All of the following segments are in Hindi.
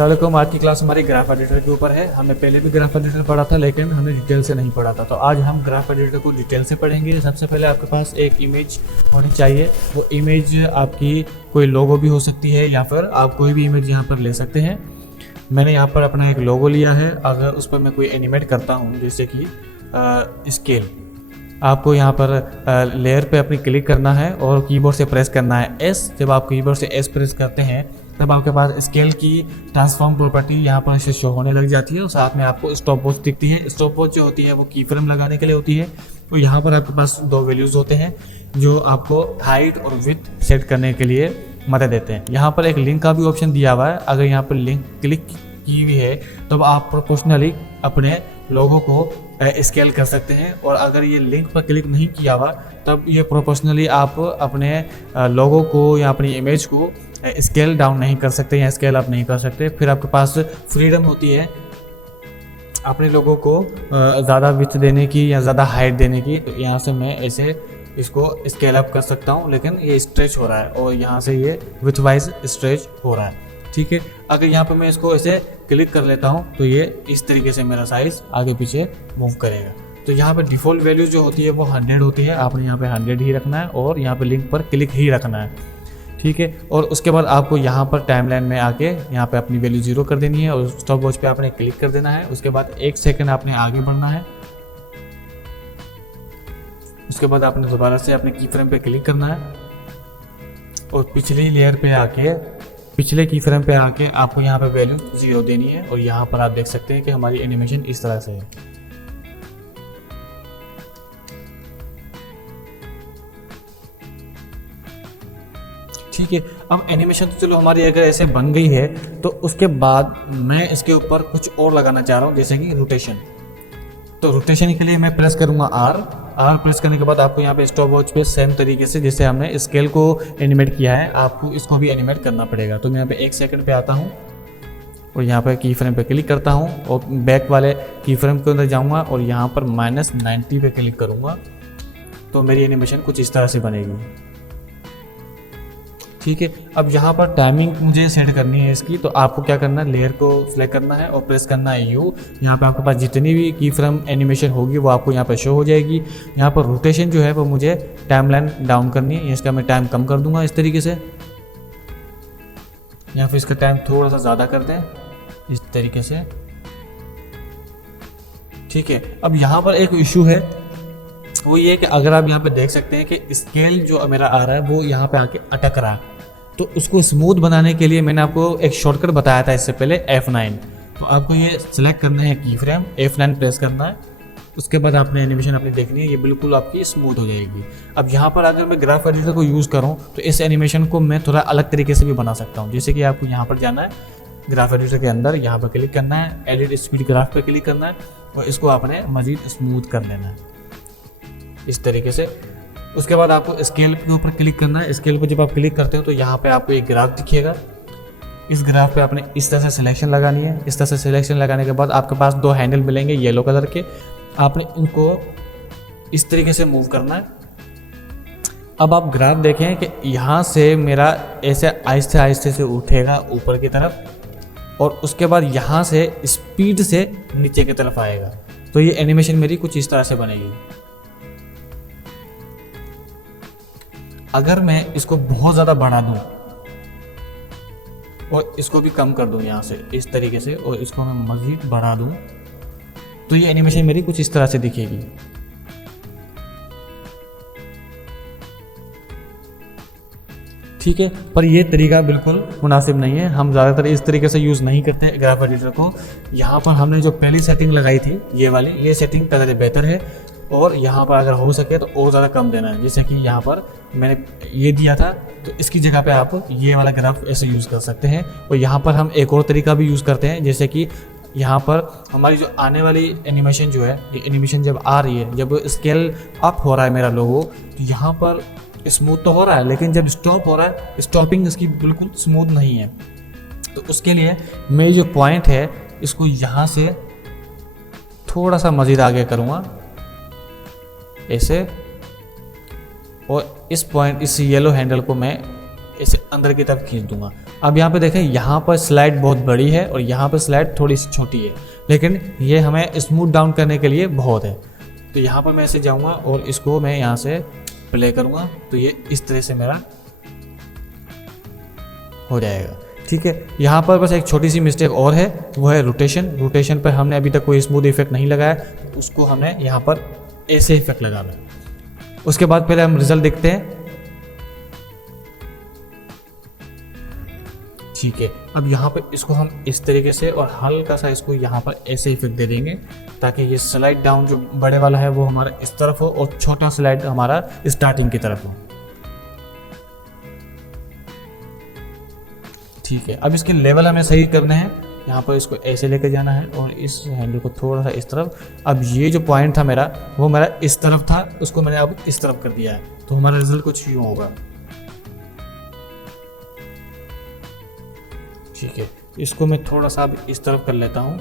अस्सलामुअलैकुम। आज की क्लास हमारी ग्राफ एडिटर के ऊपर है। हमने पहले भी ग्राफ एडिटर पढ़ा था, लेकिन हमने डिटेल से नहीं पढ़ा था। तो आज हम ग्राफ एडिटर को डिटेल से पढ़ेंगे। सबसे पहले आपके पास एक इमेज होनी चाहिए। वो इमेज आपकी कोई लोगो भी हो सकती है, या फिर आप कोई भी इमेज यहाँ पर ले सकते हैं। मैंने यहाँ पर अपना एक लोगो लिया है। अगर उस पर मैं कोई एनिमेट करता हूँ, जैसे कि स्केल, आपको यहाँ पर लेयर पे अपनी क्लिक करना है और कीबोर्ड से प्रेस करना है एस। जब आप कीबोर्ड से एस प्रेस करते हैं तब आपके पास स्केल की ट्रांसफॉर्म प्रॉपर्टी यहाँ पर से शो होने लग जाती है और साथ में आपको स्टॉप वॉच दिखती है। स्टॉप वॉच जो होती है वो की फ्रेम लगाने के लिए होती है। तो यहाँ पर आपके पास दो वैल्यूज़ होते हैं जो आपको हाइट और विड्थ सेट करने के लिए मदद देते हैं। यहाँ पर एक लिंक का भी ऑप्शन दिया हुआ है। अगर यहाँ पर लिंक क्लिक की हुई है तब आप प्रोपोर्शनली अपने लोगों को स्केल कर सकते हैं, और अगर ये लिंक पर क्लिक नहीं किया हुआ तब ये प्रोपोर्शनली आप अपने लोगों को या अपनी इमेज को स्केल डाउन नहीं कर सकते या स्केल अप नहीं कर सकते। फिर आपके पास फ्रीडम होती है अपने लोगों को ज़्यादा विड्थ देने की या ज़्यादा हाइट देने की। तो यहाँ से मैं ऐसे इसको स्केल अप कर सकता हूँ, लेकिन ये स्ट्रेच हो रहा है और यहाँ से ये विड्थ वाइज स्ट्रेच हो रहा है। ठीक है, अगर यहाँ पे मैं इसको ऐसे क्लिक कर लेता हूँ तो ये इस तरीके से मेरा साइज आगे पीछे मूव करेगा। तो यहाँ पे डिफ़ॉल्ट वैल्यू जो होती है वो 100 होती है। आपने यहाँ पे 100 ही रखना है और यहाँ पे लिंक पर क्लिक ही रखना है। ठीक है, और उसके बाद आपको यहाँ पर टाइमलाइन में आके यहाँ पे अपनी वैल्यू 0 कर देनी है और स्टॉप वॉच पे आपने क्लिक कर देना है। उसके बाद 1 सेकंड आपने आगे बढ़ना है। उसके बाद आपने दोबारा से अपने की फ्रेम पे क्लिक करना है और पिछली लेयर पे आके पिछले की फ्रेम पे आके आपको यहाँ पे वैल्यू 0 देनी है। और यहाँ पर आप देख सकते हैं कि हमारी एनिमेशन इस तरह से है। ठीक है, अब एनिमेशन तो चलो हमारी अगर ऐसे बन गई है तो उसके बाद मैं इसके ऊपर कुछ और लगाना चाह रहा हूँ, जैसे कि रोटेशन। तो रोटेशन के लिए मैं प्रेस करूँगा आर प्रेस करने के बाद आपको यहाँ पे स्टॉप वॉच पे सेम तरीके से जैसे हमने स्केल को एनिमेट किया है आपको इसको भी एनिमेट करना पड़ेगा। तो मैं यहाँ पे 1 सेकंड पे आता हूँ और यहाँ पे की फ्रेम पे क्लिक करता हूँ और बैक वाले की फ्रेम के अंदर जाऊँगा और यहाँ पर -90 पे क्लिक करूँगा तो मेरी एनिमेशन कुछ इस तरह से बनेगी। ठीक है, अब यहाँ पर टाइमिंग मुझे सेट करनी है इसकी। तो आपको क्या करना है, लेयर को सिलेक्ट करना है और प्रेस करना है यू। यहाँ पे आपके पास जितनी भी की फ्रेम एनिमेशन होगी वो आपको यहाँ पर शो हो जाएगी। यहाँ पर रोटेशन जो है वो मुझे टाइमलाइन डाउन करनी है। इसका मैं टाइम कम कर दूंगा इस तरीके से। यहाँ पे इसका टाइम थोड़ा सा ज़्यादा कर दें इस तरीके से। ठीक है, अब यहाँ पर एक इशू है, वो ये कि अगर आप यहाँ पे देख सकते हैं कि स्केल जो मेरा आ रहा है वो यहाँ पे आके अटक रहा है। तो उसको स्मूथ बनाने के लिए मैंने आपको एक शॉर्टकट बताया था इससे पहले, F9। तो आपको ये सिलेक्ट करना है की फ्रेम, F9 प्रेस करना है। उसके बाद आपने एनिमेशन अपनी देखनी है, ये बिल्कुल आपकी स्मूथ हो जाएगी। अब यहाँ पर अगर मैं ग्राफ एडिटर को यूज़ करूँ तो इस एनिमेशन को मैं थोड़ा अलग तरीके से भी बना सकता हूँ। जैसे कि आपको यहाँ पर जाना है, ग्राफ एडिटर के अंदर यहाँ पर क्लिक करना है, एडिट स्पीड ग्राफ पर क्लिक करना है और इसको आपने मज़ीद स्मूथ कर लेना है इस तरीके से। उसके बाद आपको स्केल के ऊपर क्लिक करना है। स्केल पर जब आप क्लिक करते हो तो यहाँ पे आपको एक ग्राफ दिखेगा। इस ग्राफ पे आपने इस तरह से सिलेक्शन लगानी है। इस तरह से सिलेक्शन लगाने के बाद आपके पास 2 हैंडल मिलेंगे येलो कलर के। आपने इनको इस तरीके से मूव करना है। अब आप ग्राफ देखें कि यहाँ से मेरा ऐसे आहिस्ते आहिस्ते से उठेगा ऊपर की तरफ और उसके बाद यहाँ से स्पीड से नीचे की तरफ आएगा। तो ये एनिमेशन मेरी कुछ इस तरह से बनेगी। अगर मैं इसको बहुत ज़्यादा बढ़ा दूं और इसको भी कम कर दूं यहाँ से इस तरीके से और इसको मैं मज़ीद बढ़ा दूं तो ये एनिमेशन मेरी कुछ इस तरह से दिखेगी। ठीक है, पर ये तरीका बिल्कुल मुनासिब नहीं है। हम ज़्यादातर इस तरीके से यूज़ नहीं करते ग्राफ एडिटर को। यहाँ पर हमने जो पहली सेटिंग लगाई थी ये वाली, ये सेटिंग ज़्यादा बेहतर है। और यहाँ पर अगर हो सके तो और ज़्यादा कम देना है। जैसे कि यहाँ पर मैंने ये दिया था तो इसकी जगह पे आप ये वाला ग्राफ ऐसे यूज़ कर सकते हैं। और यहाँ पर हम एक और तरीका भी यूज़ करते हैं, जैसे कि यहाँ पर हमारी जो आने वाली एनिमेशन जो है, ये एनिमेशन जब आ रही है, जब स्केल अप हो रहा है मेरा लोगो, तो यहाँ पर स्मूथ तो हो रहा है, लेकिन जब स्टॉप हो रहा है स्टॉपिंग इसकी बिल्कुल स्मूथ नहीं है। तो उसके लिए मैं जो पॉइंट है इसको यहाँ से थोड़ा सा मज़ीद आगे करूँगा ऐसे, और इस पॉइंट इस येलो हैंडल को मैं इसे अंदर की तरफ खींच दूंगा। अब यहाँ पे देखें, यहाँ पर स्लाइड बहुत बड़ी है और यहाँ पर स्लाइड थोड़ी सी छोटी है, लेकिन ये हमें स्मूथ डाउन करने के लिए बहुत है। तो यहाँ पर मैं ऐसे जाऊँगा और इसको मैं यहाँ से प्ले करूँगा तो ये इस तरह से मेरा हो जाएगा। ठीक है, यहाँ पर बस एक छोटी सी मिस्टेक और है, वो है रोटेशन पर हमने अभी तक कोई स्मूथ इफेक्ट नहीं लगाया, उसको हमें यहाँ पर ऐसे इफेक्ट लगाना है। उसके बाद पहले हम रिजल्ट देखते हैं। ठीक है, अब यहाँ पर इसको हम इस तरीके से और हल्का सा इसको यहाँ पर ऐसे इफेक्ट दे देंगे ताकि ये स्लाइड डाउन जो बड़े वाला है वो हमारा इस तरफ हो और छोटा स्लाइड हमारा स्टार्टिंग की तरफ हो। ठीक है, अब इसके लेवल हमें सही करने हैं। यहाँ पर इसको ऐसे लेके जाना है और इस हैंडल को थोड़ा सा इस तरफ। अब ये जो पॉइंट था मेरा, वो मेरा इस तरफ था, उसको मैंने अब इस तरफ कर दिया है, तो हमारा रिजल्ट कुछ यूँ होगा। ठीक है, इसको मैं थोड़ा सा अब इस तरफ कर लेता हूँ,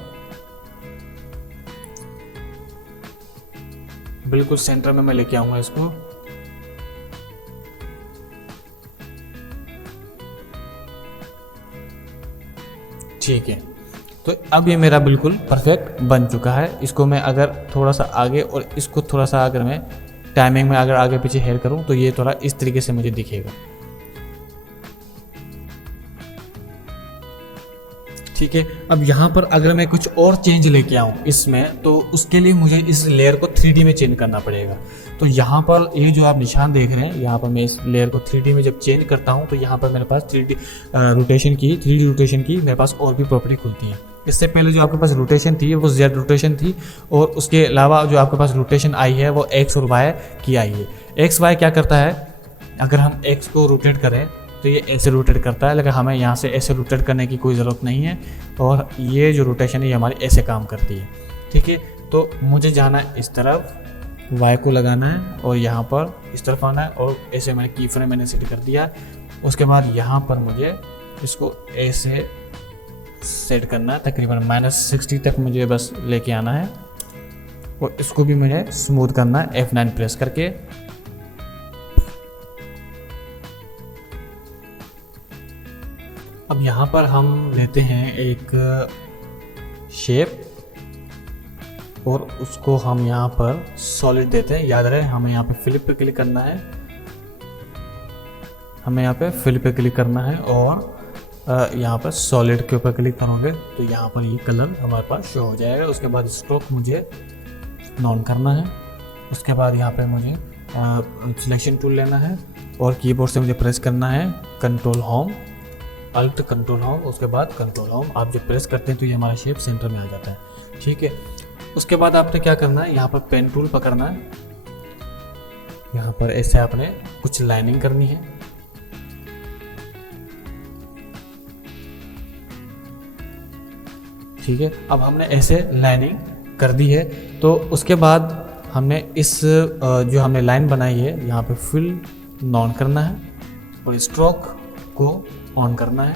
बिल्कुल सेंटर में मैं लेके आऊँगा इसको। ठीक है, तो अब ये मेरा बिल्कुल परफेक्ट बन चुका है। इसको मैं अगर थोड़ा सा आगे और इसको थोड़ा सा अगर मैं टाइमिंग में अगर आगे पीछे हेयर करूं तो ये थोड़ा इस तरीके से मुझे दिखेगा। ठीक है, अब यहाँ पर अगर मैं कुछ और चेंज लेके आऊँ इसमें, तो उसके लिए मुझे इस लेयर को 3D में चेंज करना पड़ेगा। तो यहाँ पर ये जो आप निशान देख रहे हैं, यहाँ पर मैं इस लेयर को 3D में जब चेंज करता हूँ तो यहाँ पर मेरे पास 3D रोटेशन की मेरे पास और भी प्रॉपर्टी खुलती है। इससे पहले जो आपके पास रोटेशन थी वो Z रोटेशन थी, और उसके अलावा जो आपके पास रोटेशन आई है वो X और Y की आई है। X Y क्या करता है, अगर हम X को रोटेट करें तो ये ऐसे रोटेट करता है, लेकिन हमें यहाँ से ऐसे रोटेट करने की कोई ज़रूरत नहीं है, और ये जो रोटेशन है ये हमारी ऐसे काम करती है। ठीक है, तो मुझे जाना है इस तरफ, Y को लगाना है और यहाँ पर इस तरफ आना है, और ऐसे मैंने की फ्रेम मैंने सेट कर दिया। उसके बाद यहाँ पर मुझे इसको ऐसे सेट करना है, तकरीबन -60 तक मुझे बस लेके आना है, और इसको भी मुझे स्मूथ करना है F9 प्रेस करके। अब यहाँ पर हम लेते हैं एक शेप और उसको हम यहाँ पर सॉलिड देते हैं। याद रहे, हमें यहाँ पे फिलिप पे क्लिक करना है, और यहाँ पर सॉलिड के ऊपर क्लिक करोगे तो यहाँ पर ये कलर हमारे पास शो हो जाएगा। उसके बाद स्ट्रोक मुझे नॉन करना है। उसके बाद यहाँ पे मुझे सिलेक्शन टूल लेना है और कीबोर्ड से मुझे प्रेस करना है control home, alt control home, उसके बाद कंट्रोल होम। आप जब प्रेस करते हैं तो ये हमारा शेप सेंटर में आ जाता है। ठीक है, उसके बाद आपने क्या करना है, यहाँ पर पेन टूल पकड़ना है, यहाँ पर ऐसे आपने कुछ लाइनिंग करनी है। ठीक है, अब हमने ऐसे लाइनिंग कर दी है, तो उसके बाद हमने इस जो हमने लाइन बनाई है यहाँ पे फिल नॉन करना है और स्ट्रोक को ऑन करना है।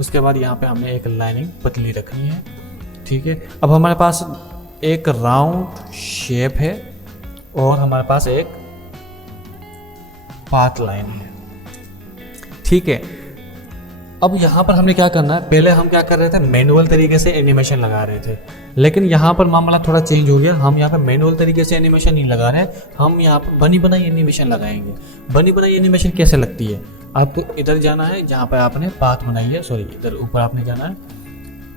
उसके बाद यहाँ पे हमने एक लाइनिंग पतली रखनी है। ठीक है, अब हमारे पास एक राउंड शेप है और हमारे पास एक पाथ लाइन है। ठीक है, अब यहाँ पर हमने क्या करना है, पहले हम क्या कर रहे थे, मैनुअल तरीके से एनिमेशन लगा रहे थे, लेकिन यहाँ पर मामला थोड़ा चेंज हो गया। हम यहाँ पर मैनुअल तरीके से एनिमेशन नहीं लगा रहे, हम यहाँ पर बनी बनाई एनिमेशन लगाएंगे। बनी बनाई एनिमेशन कैसे लगती है, आपको इधर जाना है जहाँ पर आपने पाथ बनाई है, सॉरी इधर ऊपर आपने जाना है,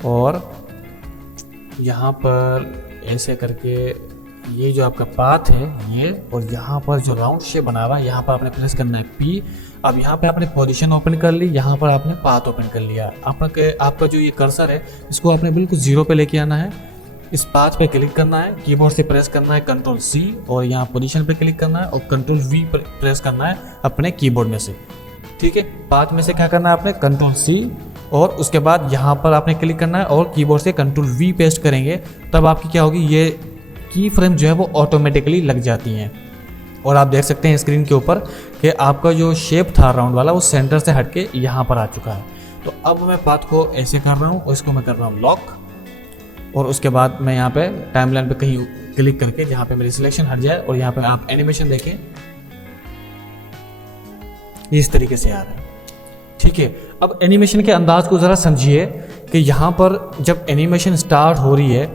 और यहाँ पर ऐसे करके ये जो आपका पाथ है ये, और यहाँ पर जो राउंड शेप बना हुआ है यहाँ पर आपने प्रेस करना है P। अब यहाँ पे आपने पोजीशन ओपन कर ली, यहाँ पर आपने पाथ ओपन कर लिया। आपका जो ये कर्सर है इसको आपने बिल्कुल 0 पे लेके आना है। इस पाथ पे क्लिक करना है, कीबोर्ड से प्रेस करना है कंट्रोल C, और यहाँ पोजीशन पे क्लिक करना है और कंट्रोल V प्रेस करना है अपने कीबोर्ड में से। ठीक है, पाथ में से क्या करना है आपने कंट्रोल C, और उसके बाद यहाँ पर आपने क्लिक करना है और कीबोर्ड से कंट्रोल V पेस्ट करेंगे, तब आपकी क्या होगी, ये की फ्रेम जो है वो ऑटोमेटिकली लग जाती हैं। और आप देख सकते हैं स्क्रीन के ऊपर कि आपका जो शेप था राउंड वाला वो सेंटर से हटके यहाँ पर आ चुका है। तो अब मैं पाथ को ऐसे कर रहा हूँ और इसको मैं कर रहा हूँ लॉक, और उसके बाद मैं यहाँ पे टाइमलाइन पे कहीं क्लिक करके जहाँ पे मेरी सिलेक्शन हट जाए, और यहाँ पे आप एनिमेशन देखें इस तरीके से आ रहा है। ठीक है, अब एनिमेशन के अंदाज को ज़रा समझिए कि यहाँ पर जब एनिमेशन स्टार्ट हो रही है,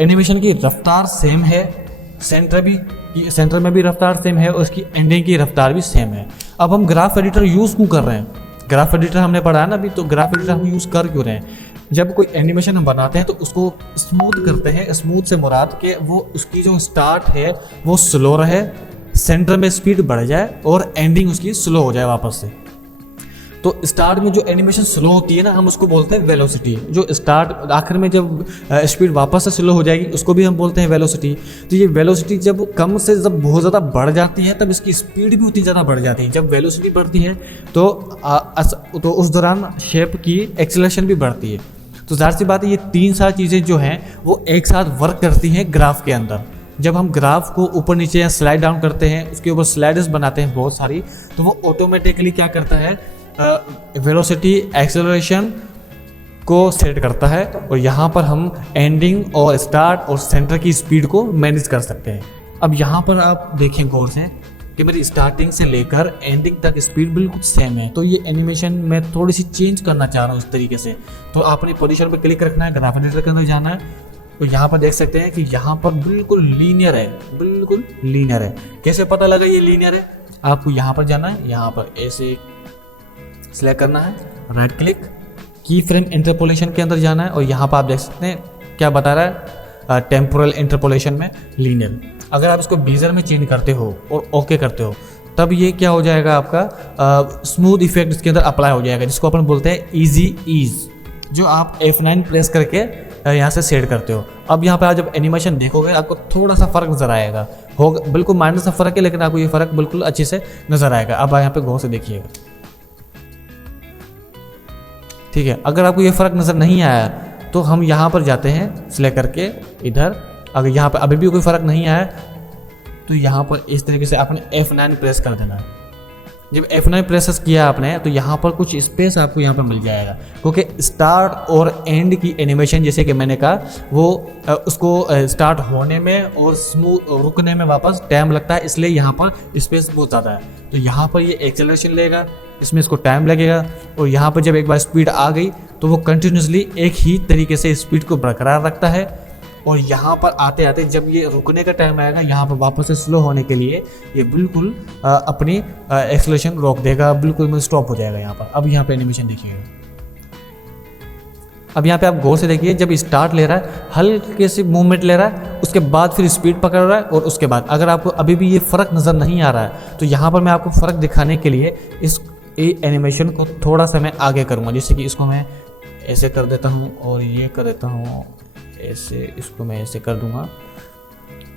एनिमेशन की रफ्तार सेम है, सेंटर में भी रफ्तार सेम है और उसकी एंडिंग की रफ्तार भी सेम है। अब हम ग्राफ एडिटर यूज़ क्यों कर रहे हैं? ग्राफ एडिटर हमने पढ़ा है ना अभी, तो ग्राफ एडिटर हम यूज़ कर क्यों रहे हैं? जब कोई एनिमेशन हम बनाते हैं तो उसको स्मूथ करते हैं। स्मूथ से मुराद के वो उसकी जो स्टार्ट है वो स्लो रहे, सेंटर में स्पीड बढ़ जाए और एंडिंग उसकी स्लो हो जाए वापस से। तो स्टार्ट में जो एनिमेशन स्लो होती है ना, हम उसको बोलते हैं वेलोसिटी। जो स्टार्ट आखिर में जब स्पीड वापस से स्लो हो जाएगी उसको भी हम बोलते हैं वेलोसिटी। तो ये वेलोसिटी जब कम से जब बहुत ज़्यादा बढ़ जाती है तब इसकी स्पीड भी उतनी ज़्यादा बढ़ जाती है। जब वेलोसिटी बढ़ती है तो उस दौरान शेप की एक्सेलरेशन भी बढ़ती है। तो ज़ाहिर सी बात है ये 3 चीज़ें जो हैं वो एक साथ वर्क करती हैं ग्राफ के अंदर। जब हम ग्राफ को ऊपर नीचे या स्लाइड डाउन करते हैं, उसके ऊपर स्लाइडर्स बनाते हैं बहुत सारी, तो वो ऑटोमेटिकली क्या करता है, वेलोसिटी एक्सेलरेशन को सेट करता है और यहाँ पर हम एंडिंग और स्टार्ट और सेंटर की स्पीड को मैनेज कर सकते हैं। अब यहाँ पर आप देखें गौर से कि मेरी स्टार्टिंग से लेकर एंडिंग तक स्पीड बिल्कुल सेम है। तो ये एनिमेशन मैं थोड़ी सी चेंज करना चाह रहा हूँ इस तरीके से। तो आपने पोजीशन पे क्लिक रखना है, ग्राफ एडिटर के अंदर जाना है, तो यहाँ पर देख सकते हैं कि यहाँ पर बिल्कुल लीनियर है, बिल्कुल लीनियर है। कैसे पता लगा ये लीनियर है? आपको यहाँ पर जाना है, यहाँ पर ऐसे सिलेक्ट करना है, राइट क्लिक, की फ्रेम इंटरपोलेशन के अंदर जाना है और यहाँ पर आप देख सकते हैं क्या बता रहा है, टेम्पोरल इंटरपोलेशन में लीनियर। अगर आप इसको बीजर में चेंज करते हो और ओके करते हो तब ये क्या हो जाएगा, आपका स्मूथ इफेक्ट इसके अंदर अप्लाई हो जाएगा, जिसको अपन बोलते हैं इजी ईज, जो आप F9 प्रेस करके यहाँ से सेट करते हो। अब यहाँ पे आप जब एनिमेशन देखोगे आपको थोड़ा सा फर्क नजर आएगा, होगा बिल्कुल माइनर सा फर्क है, लेकिन आपको ये फर्क बिल्कुल अच्छे से नजर आएगा। अब यहाँ पे गौर से देखिएगा, ठीक है। अगर आपको ये फर्क नजर नहीं आया तो हम यहाँ पर जाते हैं सिलेक्ट करके इधर, अगर यहाँ पर अभी भी कोई फर्क नहीं आया तो यहाँ पर इस तरीके से आपने F9 प्रेस कर देना है। जब F9 प्रेस किया आपने तो यहाँ पर कुछ स्पेस आपको यहाँ पर मिल जाएगा, क्योंकि स्टार्ट और एंड की एनिमेशन जैसे कि मैंने कहा वो उसको स्टार्ट होने में और स्मूथ रुकने में वापस टाइम लगता है, इसलिए यहाँ पर स्पेस बहुत ज़्यादा है। तो यहाँ पर ये एक्सेलरेशन लेगा, इसमें इसको टाइम लगेगा, और यहाँ पर जब एक बार स्पीड आ गई तो वो कंटिन्यूसली एक ही तरीके से स्पीड को बरकरार रखता है। और यहाँ पर आते आते जब ये रुकने का टाइम आएगा, यहाँ पर वापस से स्लो होने के लिए ये बिल्कुल अपनी एक्सेलरेशन रोक देगा, बिल्कुल स्टॉप हो जाएगा यहाँ पर। अब यहाँ पे एनिमेशन देखिएगा, अब यहाँ पे आप गौर से देखिए, जब स्टार्ट ले रहा है हल्के से मूवमेंट ले रहा है, उसके बाद फिर स्पीड पकड़ रहा है, और उसके बाद अगर आपको अभी भी ये फ़र्क नज़र नहीं आ रहा है तो यहाँ पर मैं आपको फ़र्क दिखाने के लिए इस एनिमेशन को थोड़ा सा मैं आगे करूँगा। जैसे कि इसको मैं ऐसे कर देता हूँ और ये कर देता हूँ ऐसे, इसको मैं ऐसे कर दूंगा,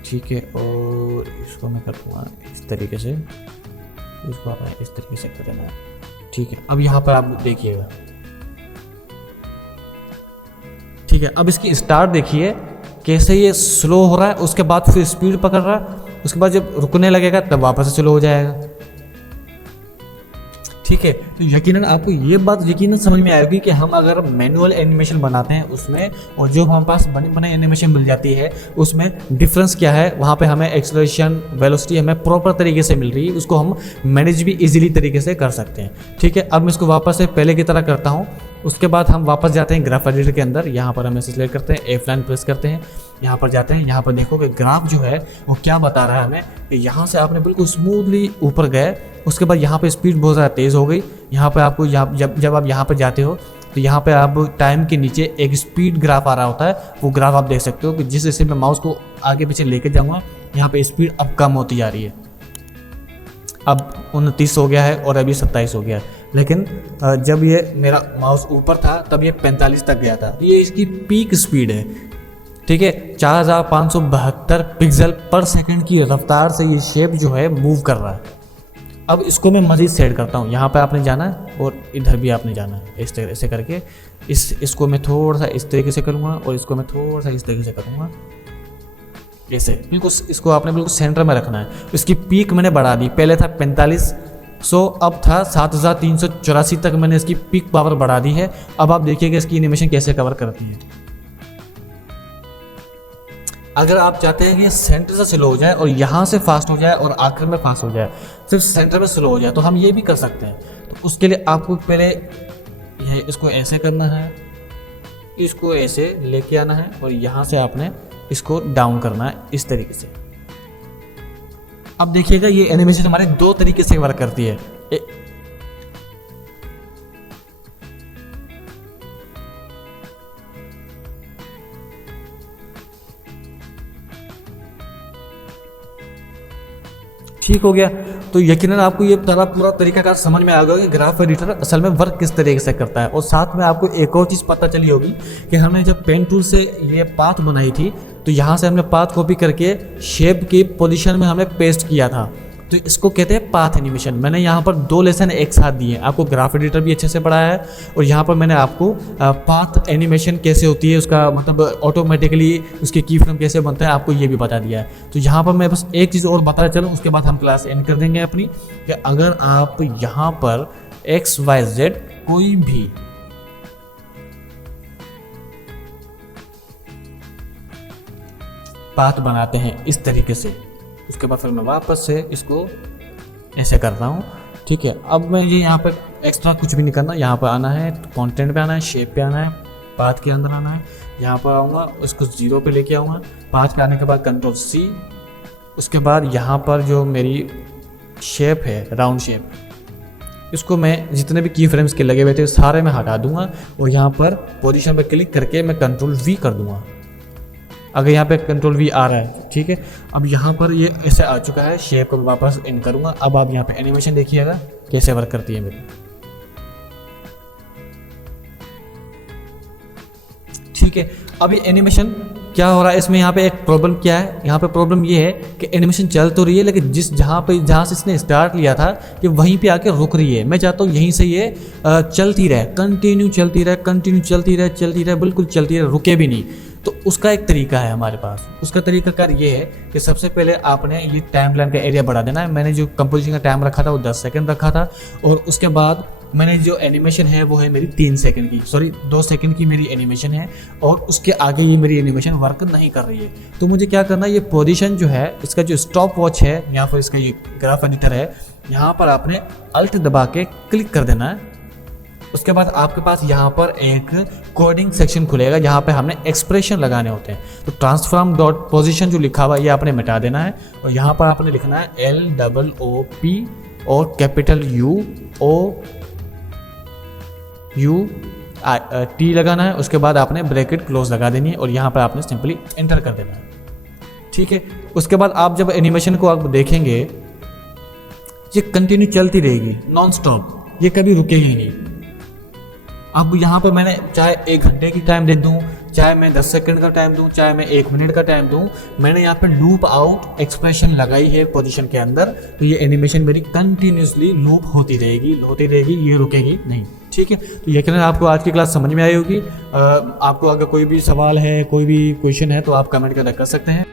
ठीक है, और इसको मैं कर दूंगा इस तरीके से, इसको आपने इस तरीके से कर देना है, ठीक है। अब यहाँ पर आप देखिएगा, ठीक है। अब इसकी स्टार्ट देखिए कैसे ये स्लो हो रहा है, उसके बाद फिर स्पीड पकड़ रहा है, उसके बाद जब रुकने लगेगा तब वापस से स्लो हो जाएगा, ठीक है। तो यकीनन आपको ये बात यकीनन समझ में आएगी कि हम अगर मैनुअल एनिमेशन बनाते हैं उसमें और जो हमारे पास बने बने एनिमेशन मिल जाती है उसमें डिफरेंस क्या है। वहाँ पे हमें एक्सेलरेशन वेलोसिटी हमें प्रॉपर तरीके से मिल रही है, उसको हम मैनेज भी इजीली तरीके से कर सकते हैं, ठीक है। अब मैं इसको वापस से पहले की तरह करता हूँ। उसके बाद हम वापस जाते हैं ग्राफ एडिटर के अंदर, यहाँ पर हम इसे सिलेक्ट करते हैं, F9 प्रेस करते हैं, यहाँ पर जाते हैं। यहाँ पर देखो कि ग्राफ जो है वो क्या बता रहा है हमें कि यहाँ से आपने बिल्कुल स्मूथली ऊपर गए, उसके बाद यहाँ पे स्पीड बहुत ज़्यादा तेज़ हो गई। यहाँ पे आपको जब आप यहाँ पर जाते हो तो यहाँ पे आप टाइम के नीचे एक स्पीड ग्राफ आ रहा होता है, वो ग्राफ आप देख सकते हो कि जिस जैसे मैं माउस को आगे पीछे लेके जाऊँगा यहाँ पे स्पीड अब कम होती जा रही है। अब 29 हो गया है और अभी 27 हो गया है, लेकिन जब ये मेरा माउस ऊपर था तब ये 45 तक गया था। ये इसकी पीक स्पीड है, ठीक है। 4572 पिक्सल पर सेकंड की रफ्तार से ये शेप जो है मूव कर रहा है। अब इसको मैं मज़ीद सेट करता हूँ, यहाँ पे आपने जाना है और इधर भी आपने जाना है, इस तरह से करके इसको मैं थोड़ा सा इस तरीके से करूँगा और इसको मैं थोड़ा सा इस तरीके से करूँगा, ऐसे बिल्कुल इसको आपने बिल्कुल सेंटर में रखना है। इसकी पीक मैंने बढ़ा दी, पहले था 4500, अब था 7384 तक मैंने इसकी पीक पावर बढ़ा दी है। अब आप देखिएगा इसकी एनिमेशन कैसे कवर करती है। अगर आप चाहते हैं कि ये सेंटर से स्लो हो जाए और यहाँ से फास्ट हो जाए और आखिर में फास्ट हो जाए, सिर्फ सेंटर में स्लो हो जाए, तो हम ये भी कर सकते हैं। तो उसके लिए आपको पहले यह इसको ऐसे करना है, इसको ऐसे लेके आना है और यहाँ से आपने इसको डाउन करना है इस तरीके से। अब देखिएगा ये एनिमेशन हमारे दो तरीके से वर्क करती है। ठीक हो गया। तो यकीनन आपको ये पूरा तरीका का समझ में आ गया कि ग्राफ एडिटर असल में वर्क किस तरीके से करता है। और साथ में आपको एक और चीज़ पता चली होगी कि हमने जब पेन टूल से ये पाथ बनाई थी तो यहाँ से हमने पाथ कॉपी करके शेप की पोजीशन में हमने पेस्ट किया था, तो इसको कहते हैं पाथ एनिमेशन। मैंने यहाँ पर दो लेसन एक साथ दिए हैं, आपको ग्राफ एडिटर भी अच्छे से पढ़ाया है और यहाँ पर मैंने आपको पाथ एनिमेशन कैसे होती है, उसका मतलब ऑटोमेटिकली उसके की फ्रेम कैसे बनता है, आपको ये भी बता दिया है। तो यहाँ पर मैं बस एक चीज़ और बताना चलूँ, उसके बाद हम क्लास एंड कर देंगे अपनी, कि अगर आप यहाँ पर XYZ कोई भी पाथ बनाते हैं इस तरीके से, उसके बाद फिर मैं वापस से इसको ऐसे करता हूँ। ठीक है, अब मैं ये यहाँ पर एक्स्ट्रा कुछ भी नहीं करना, यहाँ पर आना है, कंटेंट पे आना है, शेप पे आना है, पाथ के अंदर आना है, यहाँ पर आऊँगा, उसको 0 पे लेके आऊँगा, पाथ पे आने के बाद कंट्रोल C, उसके बाद यहाँ पर जो मेरी शेप है राउंड शेप, इसको मैं जितने भी की फ्रेम्स के लगे हुए थे सारे मैं हटा दूंगा और यहाँ पर पोजीशन पर क्लिक करके मैं कंट्रोल V कर दूंगा। अगर यहाँ पे कंट्रोल V आ रहा है, ठीक है, अब यहाँ पर ये ऐसे आ चुका है, शेप को वापस इन करूँगा। अब आप यहाँ पे एनिमेशन देखिएगा कैसे वर्क करती है मेरी। ठीक है, अभी एनिमेशन क्या हो रहा है इसमें, यहाँ पे एक प्रॉब्लम क्या है, यहाँ पे प्रॉब्लम ये है कि एनिमेशन चल तो रही है लेकिन जहाँ से इसने स्टार्ट लिया था कि वहीं पे आके रुक रही है। मैं चाहता हूँ यहीं से ये चलती रहे, कंटिन्यू चलती रहे, कंटिन्यू चलती रहे, बिल्कुल चलती रहे, रुके भी नहीं। तो उसका एक तरीका है हमारे पास। उसका तरीकाकार ये है कि सबसे पहले आपने ये टाइम लाइन का एरिया बढ़ा देना है। मैंने जो कंपोजिशन का टाइम रखा था वो 10 सेकंड रखा था और उसके बाद मैंने जो एनिमेशन है वो है मेरी 2 सेकंड की मेरी एनिमेशन है और उसके आगे ये मेरी एनिमेशन वर्क नहीं कर रही है। तो मुझे क्या करना है, ये पोजीशन जो है, इसका जो स्टॉप वॉच है, यहाँ पर इसका ये ग्राफ एडिटर है, यहाँ पर आपने अल्ट दबा के क्लिक कर देना है। उसके बाद आपके पास यहाँ पर एक कोडिंग सेक्शन खुलेगा जहाँ पे हमने एक्सप्रेशन लगाने होते हैं। तो ट्रांसफॉर्म डॉट पोजीशन जो लिखा हुआ है ये आपने मिटा देना है और यहाँ पर आपने लिखना है LOOP और कैपिटल UOUT लगाना है। उसके बाद आपने ब्रैकेट क्लोज लगा देनी है और यहाँ पर आपने सिंपली एंटर कर देना है। ठीक है, उसके बाद आप जब एनिमेशन को आप देखेंगे ये कंटिन्यू चलती रहेगी नॉन स्टॉप, ये कभी रुकेगी नहीं। अब यहाँ पर मैंने चाहे 1 घंटे की टाइम दे दूँ, चाहे मैं 10 सेकंड का टाइम दूँ, चाहे मैं 1 मिनट का टाइम दूँ, मैंने यहाँ पे लूप आउट एक्सप्रेशन लगाई है पोजीशन के अंदर, तो ये एनिमेशन मेरी कंटिन्यूसली लूप होती रहेगी, ये रुकेगी नहीं। ठीक है, तो यकीनन आपको आज की क्लास समझ में आई होगी। आपको अगर कोई भी सवाल है, कोई भी क्वेश्चन है तो आप कमेंट कर सकते हैं।